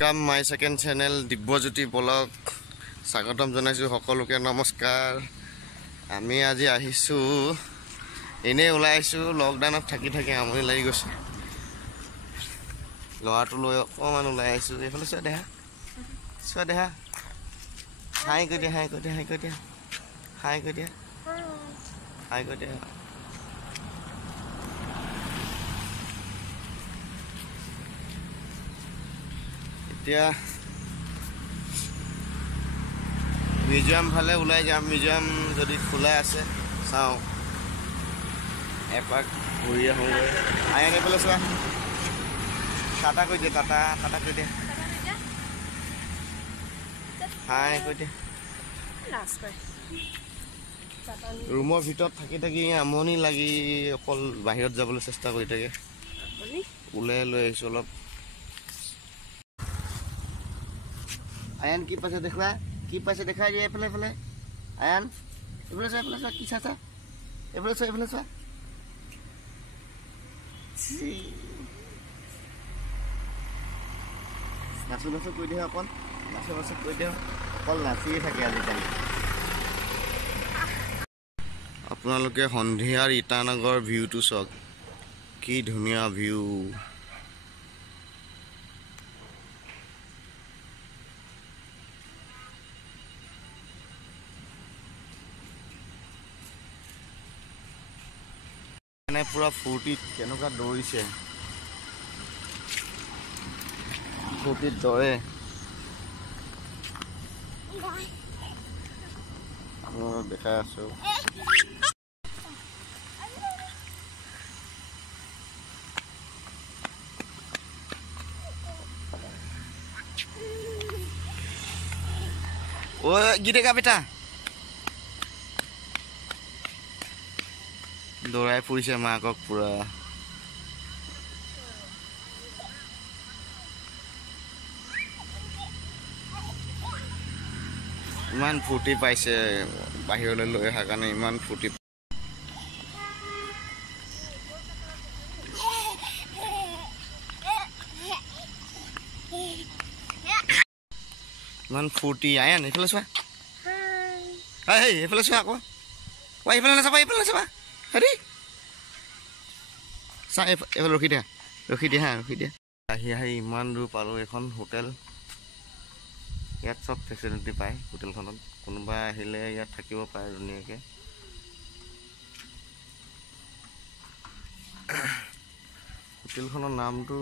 কাম my second channel Dibyajyoti blog স্বাগতম জনাইছো সকলোকে নমস্কাৰ। আমি আজি আহিছো এনে ওলাই আহিছো লকডাউনত থাকি থাকি আমনি লাগি গৈছে। লৰাটো লৈ অকমান ওলাই আহিছো। এইফালে চোৱা দেহা হাই কৈ দিয়া এতিয়া মিউজিয়াম ফালে ওলাই যাম। মিউজিয়াম যদি খোলা আছে চাওঁ, এপাক ঘূৰি আহোঁগৈ। আহি পেলাই চোৱা, টাটা কৈ দিয়ে, টাটা কৈ দিয়ে, হাই কৈ দিয়ে। ৰুমৰ ভিতৰত থাকি থাকি আমনি লাগি অকল বাহিৰত যাবলৈ চেষ্টা কৰি থাকে। ওলাই লৈ আহিছোঁ অলপ। আয়ান কি পাইছে দেখুৱা, দেখাই দিয়ে। এইফালে আয়ান এইফালে চোৱা, কি চাইছা? এইফালে চোৱা। নাচো কৈ দিয়ে, অকল নাচো কৈ দিয়ে, অকল নাচিয়ে থাকে আজিকালি। আপোনালোকে সন্ধিয়াৰ ইটানগৰ ভিউটো চাওক, কি ধুনীয়া ভিউ। মানে পুৰা ফূৰ্তিত কেনেকুৱা দৌৰিছে, ফূৰ্তিত দৌৰে। আপোনালোকক দেখাই আছো। ও গীতে গা বেটা, দৌৰাই ফুৰিছে মাকক পুৰা। ইমান ফূৰ্তি পাইছে বাহিৰলৈ লৈ অহাৰ কাৰণে, ইমান ফূৰ্তি। ইমান ফূৰ্তি। আয়ান এইফালে চোৱা, এইফালে চোৱা আকৌ, এইফালে নাচাবা হেৰি চা, এইফালে ৰখি দিয়া আহি ইমান দূৰ পালোঁ। এখন হোটেল, ইয়াত চব ফেচিলিটি পায় হোটেলখনত। কোনোবা আহিলে ইয়াত থাকিব পাৰে ধুনীয়াকৈ। হোটেলখনৰ নামটো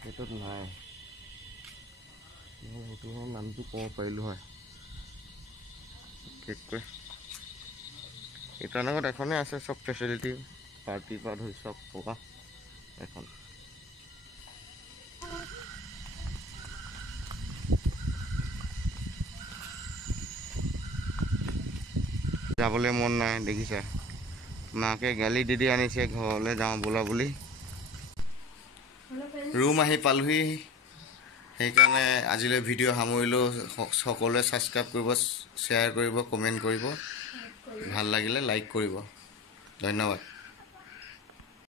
সেইটোত নাই, হোটেলখনৰ নামটো ক'ব পাৰিলোঁ হয় বিশেষকৈ। ইটানগৰত এখনেই আছে, চব ফেচিলিটি, পাৰ্টিৰ পৰা ধৰি চব পোৱা এখন। যাবলৈ মন নাই, দেখিছা মাকে গালি দি আনিছে ঘৰলৈ যাওঁ বোলা বুলি। ৰুম আহি পালোহি, সেইকাৰণে আজিলৈ ভিডিঅ' সামৰিলোঁ। সকলোৱে ছাবস্ক্ৰাইব কৰিব, শ্বেয়াৰ কৰিব, কমেণ্ট কৰিব, ভাল লাগিলে লাইক কৰিব। ধন্যবাদ।